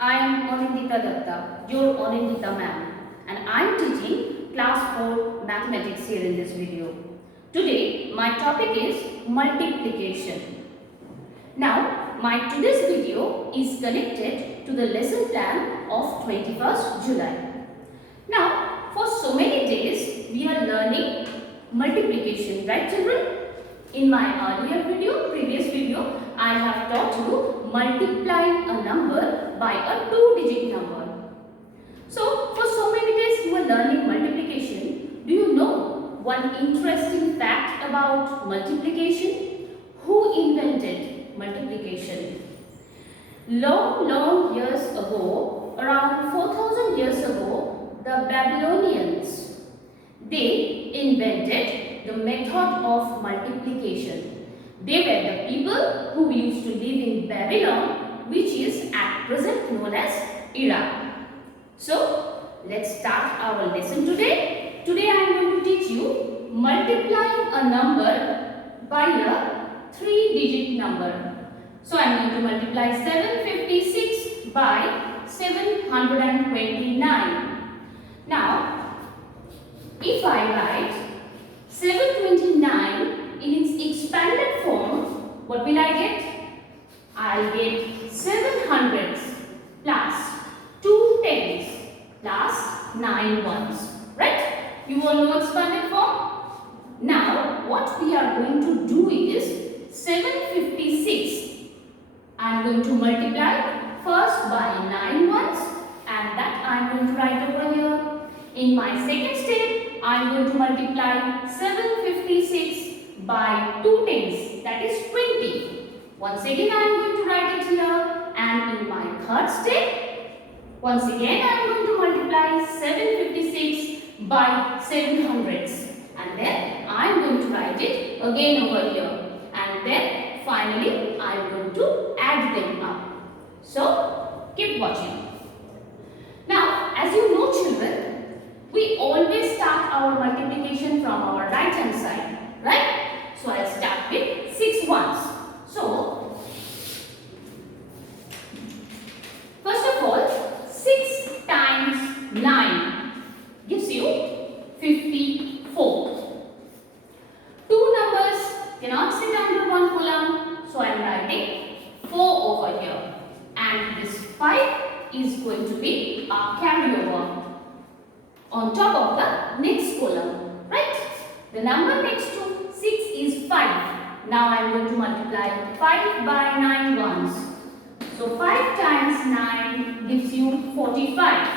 I am Anindita Datta, your Anindita ma'am, and I am teaching class 4 mathematics here in this video. Today my topic is multiplication. Now my today's video is connected to the lesson plan of 21st July. Now for so many days we are learning multiplication, right children? In my previous video, I have taught you multiplying a number by a 2-digit number. So, for so many days you are learning multiplication. Do you know one interesting fact about multiplication? Who invented multiplication? Long years ago, around 4000 years ago, the Babylonians, they invented the method of multiplication. They were the people who used to live in Babylon, which is at present known as Iraq. So, let's start our lesson today. Today I am going to teach you multiplying a number by a 3-digit number. So, I am going to multiply 756 by 729. Now, if I write 729 in its expanded form, what will I get? I'll get 7 hundreds plus 2 tens plus 9 ones. Right? You all know expanded form? Now, what we are going to do is 756. I am going to multiply first by 9 ones, and that I am going to write over here. In my second step, I am going to multiply 756 by 2 tens, that is 20. Once again I am going to write it here, and in my third step, once again I am going to multiply 756 by 7 hundreds, and then I am going to write it again over here, and then finally I am going to add them up. So keep watching. Now, as you know children, we always start our multiplication from our right hand side, right? So I'll start with 6 ones. So, first of all, 6 times 9 gives you 54. Two numbers cannot sit under one column, so I am writing 4 over here. And this 5 is going to be a carryover on top of the next column, right? The number next to 6 is 5. Now I am going to multiply 5 by 9 ones. So 5 times 9 gives you 45.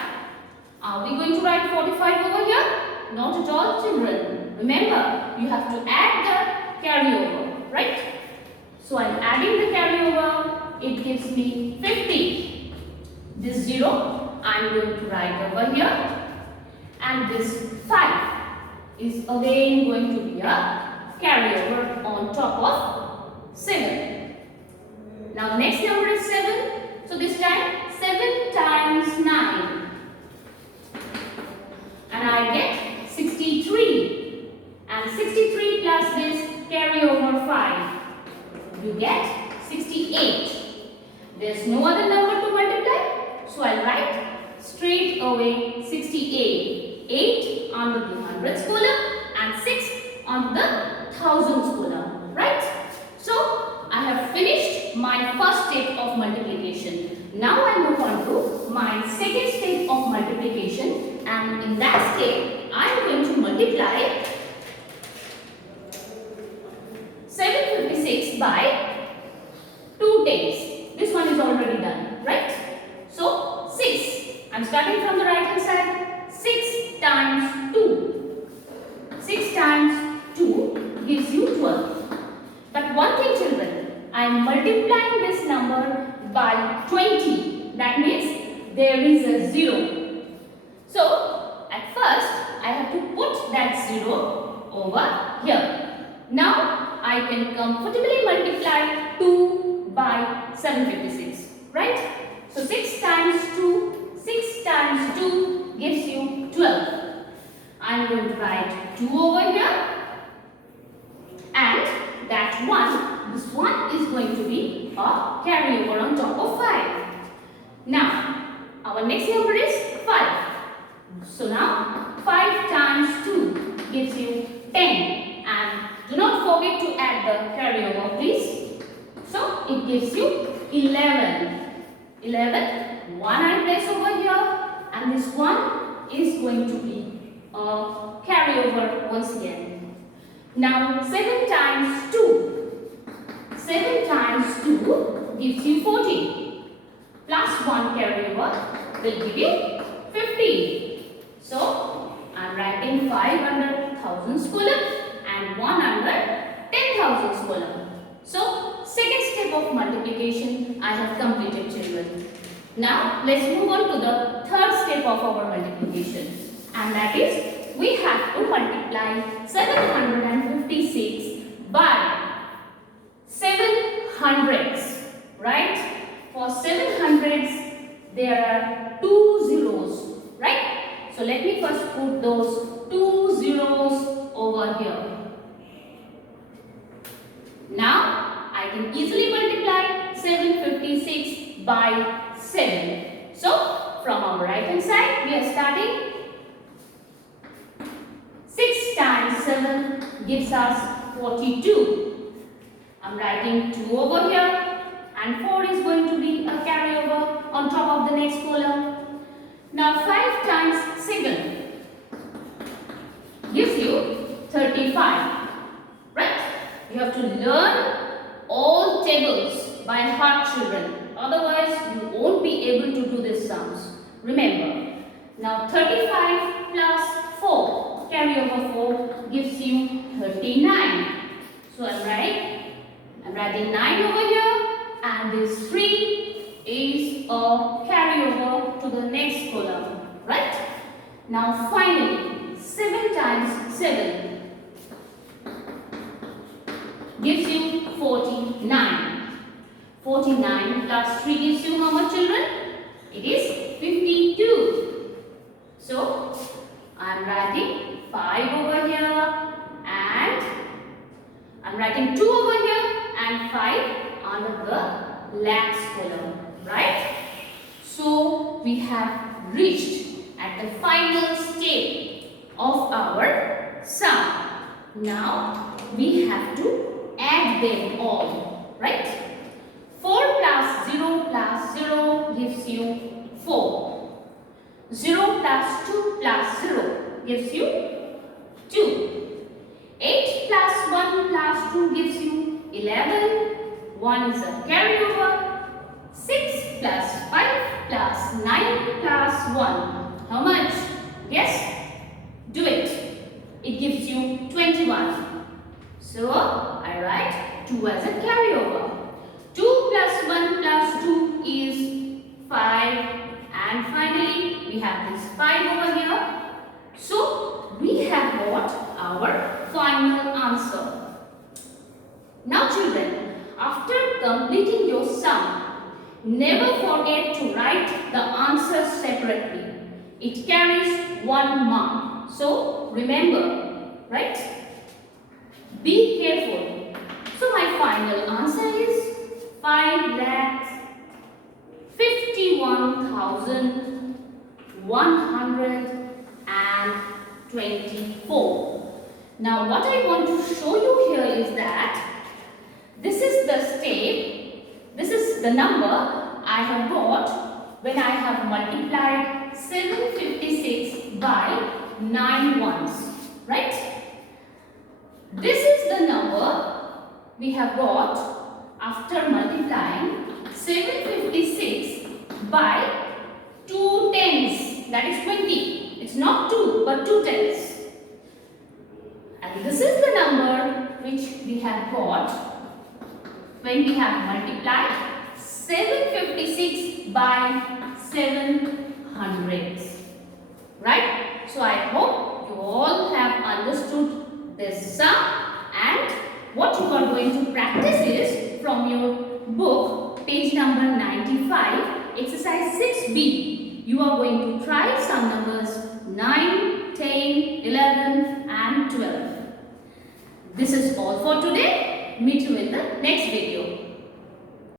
Are we going to write 45 over here? Not at all children. Remember, you have to add the carryover, right? So I am adding the carryover. It gives me 50. This 0 I am going to write over here. And this 5 is again going to be a carryover on top of 7. Now next number is 7. So this time 7 times 9. And I get 63. And 63 plus this carryover 5. You get 68. There's no other number to multiply. So I'll write straight away 68. 8 on the hundreds column and 6 on the thousands column, right? So I have finished my first step of multiplication. Now I move on to my second step of multiplication, and in that step I am going to multiply 756 by 2 tens. This one is already done, right? So 6. I am starting from the right hand side. 6 times 2. 6 times 2 gives you 12. But one thing children, I am multiplying this number by 20. That means there is a 0. So at first I have to put that 0 over here. Now I can comfortably multiply 2 by 756. Right? So 6 times 2. 6 times 2 gives you 12. I am going to write 2 over here, and this one is going to be a carryover on top of 5. Now, our next number is 5. So now, 5 times 2 gives you 10. And do not forget to add the carryover, please. So, it gives you 11. 11, 1 I place over here, and this 1 is going to be a carryover once again. Now, 7 times 2. 7 times 2 gives you 14. Plus 1 carryover will give you 15. So, I am writing 500 thousands column and 100 10,000s column. So, second step of multiplication I have completed, children. Now, let's move on to the third step of our multiplication. And that is, we have to multiply 756 by 7 hundreds. Right? For 7 hundreds, there are 2 zeros. Right? So, let me first put those 2 zeros over here. Now, I can easily multiply 756 by 7. So, from our right hand side, we are starting. 6 times 7 gives us 42. I am writing 2 over here, and 4 is going to be a carryover on top of the next column. Now, 5 times 7 gives you 35. Right? You have to learn all tables by heart, children. Otherwise, you won't be able to do these sums. Remember. Now, 35 plus 4, carry over 4, gives you 39. So, I'm writing 9 over here, and this 3 is a carryover to the next column. Right? Now, finally, 7 times 7 gives you 49. 49 plus 3 gives you how much, children? It is 52. So, I am writing 5 over here, and I am writing 2 over here and 5 under the lakhs column. Right? So, we have reached at the final step of our sum. Now, we have to add them all, right? 4 plus 0 gives you 4. 0 plus 2 plus 0 gives you 2. 8 plus 1 plus 2 gives you 11. 1 is a carryover. 6 plus 5 plus 9 plus 1. How much? Guess? Do it. It gives you 21. So, I write 2 as a carryover. 2 plus 1 plus 2 is 5. And finally, we have this 5 over here. So, we have got our final answer. Now, children, after completing your sum, never forget to write the answer separately. It carries 1 mark. So, remember, right? Be careful. So, my final answer is 5,51,124. Now, what I want to show you here is that this is the step, this is the number I have got when I have multiplied 756 by 9 ones, right? This is the number we have got after multiplying 756 by 2 tens, that is 20. It's not 2 but 2 tens. And this is the number which we have got when we have multiplied 756 by 700. Right? So I hope you all have understood this sum, and what you are going to practice is from your book, page number 95, exercise 6B. You are going to try sum numbers 9, 10, 11 and 12. This is all for today. Meet you in the next video.